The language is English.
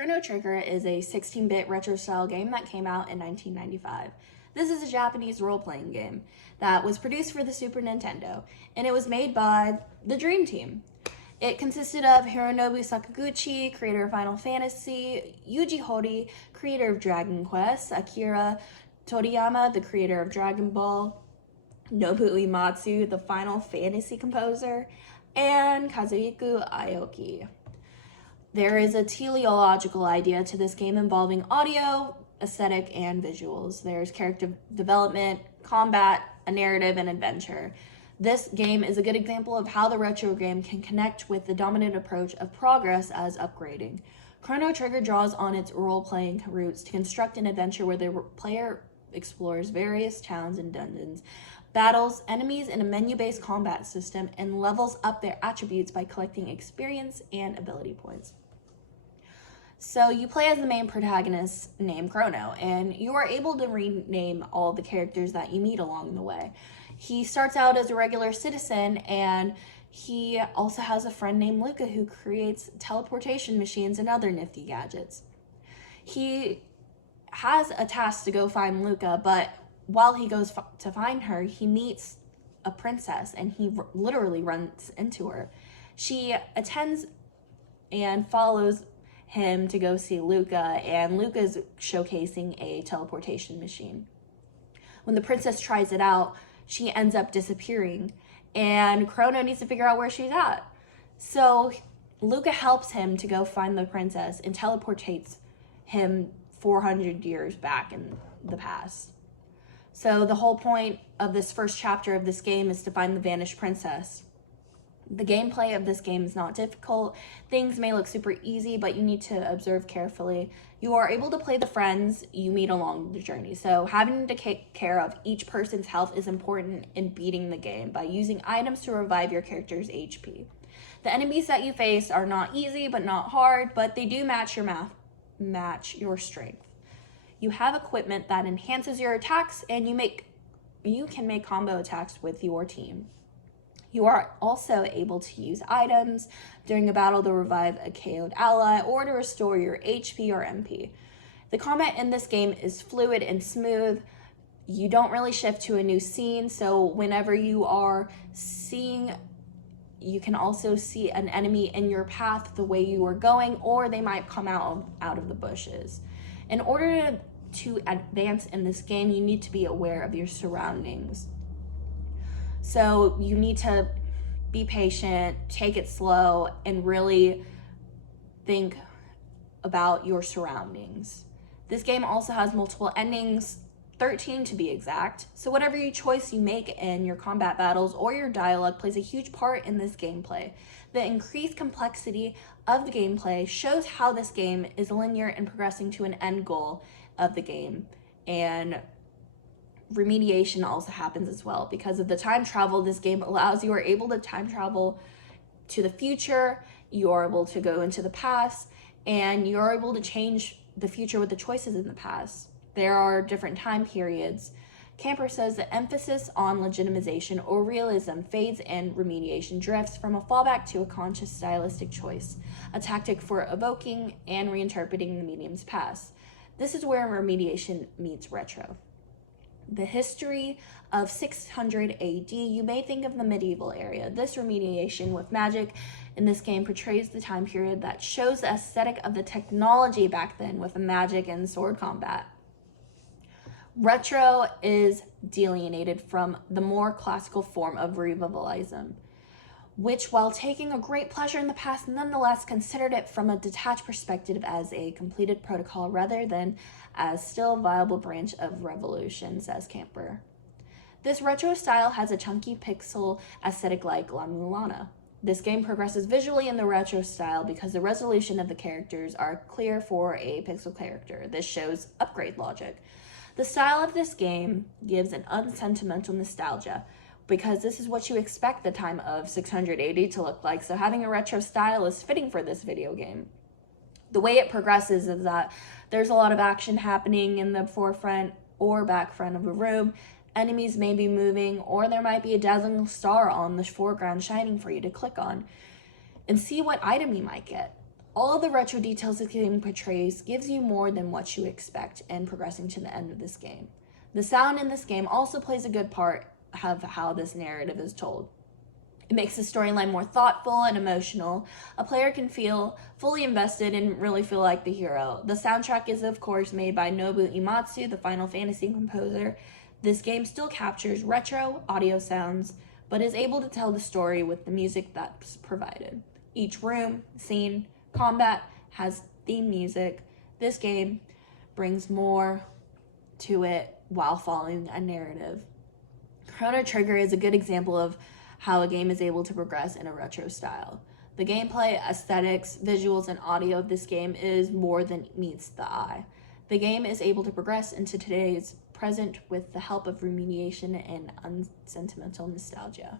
Chrono Trigger is a 16-bit retro-style game that came out in 1995. This is a Japanese role-playing game that was produced for the Super Nintendo, and it was made by the Dream Team. It consisted of Hironobu Sakaguchi, creator of Final Fantasy, Yuji Horii, creator of Dragon Quest, Akira Toriyama, the creator of Dragon Ball, Nobuo Uematsu, the Final Fantasy composer, and Kazuhiko Aoki. There is a teleological idea to this game involving audio, aesthetic, and visuals. There's character development, combat, a narrative, and adventure. This game is a good example of how the retro game can connect with the dominant approach of progress as upgrading. Chrono Trigger draws on its role-playing roots to construct an adventure where the player explores various towns and dungeons, battles enemies in a menu-based combat system, and levels up their attributes by collecting experience and ability points. So you play as the main protagonist named Chrono, and you are able to rename all the characters that you meet along the way. He starts out as a regular citizen, and he also has a friend named Luca who creates teleportation machines and other nifty gadgets. He has a task to go find Luca, but while he goes to find her, he meets a princess, and he literally runs into her. She attends and follows him to go see Luca, and Luca's showcasing a teleportation machine. When the princess tries it out, she ends up disappearing, and Chrono needs to figure out where she's at. So Luca helps him to go find the princess and teleportates him 400 years back in the past. So the whole point of this first chapter of this game is to find the vanished princess. The gameplay of this game is not difficult. Things may look super easy, but you need to observe carefully. You are able to play the friends you meet along the journey. So having to take care of each person's health is important in beating the game by using items to revive your character's HP. The enemies that you face are not easy, but not hard, but they do match your strength. You have equipment that enhances your attacks, and you can make combo attacks with your team. You are also able to use items during a battle to revive a KO'd ally or to restore your HP or MP. The combat in this game is fluid and smooth. You don't really shift to a new scene, so whenever you are you can also see an enemy in your path the way you are going, or they might come out of the bushes. In order to advance in this game, you need to be aware of your surroundings. So you need to be patient, take it slow, and really think about your surroundings. This game also has multiple endings, 13 to be exact. So whatever choice you make in your combat battles or your dialogue plays a huge part in this gameplay. The increased complexity of the gameplay shows how this game is linear and progressing to an end goal of the game, and remediation also happens as well. Because of the time travel this game allows, you are able to time travel to the future, you are able to go into the past, and you are able to change the future with the choices in the past. There are different time periods. Camper says the emphasis on legitimization or realism fades and remediation drifts from a fallback to a conscious stylistic choice, a tactic for evoking and reinterpreting the medium's past. This is where remediation meets retro. The history of 600 AD, you may think of the medieval era. This remediation with magic in this game portrays the time period that shows the aesthetic of the technology back then with magic and sword combat. Retro is delineated from the more classical form of revivalism, which, while taking a great pleasure in the past, nonetheless considered it from a detached perspective as a completed protocol rather than as still a viable branch of revolution, says Camper. This retro style has a chunky pixel aesthetic like La Mulana. This game progresses visually in the retro style because the resolution of the characters are clear for a pixel character. This shows upgrade logic. The style of this game gives an unsentimental nostalgia, because this is what you expect the time of 600 AD to look like, so having a retro style is fitting for this video game. The way it progresses is that there's a lot of action happening in the forefront or back front of a room. Enemies may be moving, or there might be a dazzling star on the foreground shining for you to click on and see what item you might get. All of the retro details this game portrays gives you more than what you expect in progressing to the end of this game. The sound in this game also plays a good part of how this narrative is told. It makes the storyline more thoughtful and emotional. A player can feel fully invested and really feel like the hero. The soundtrack is, of course, made by Nobu Uematsu, the Final Fantasy composer. This game still captures retro audio sounds, but is able to tell the story with the music that's provided. Each room, scene, combat has theme music. This game brings more to it while following a narrative. Chrono Trigger is a good example of how a game is able to progress in a retro style. The gameplay, aesthetics, visuals, and audio of this game is more than meets the eye. The game is able to progress into today's present with the help of remediation and unsentimental nostalgia.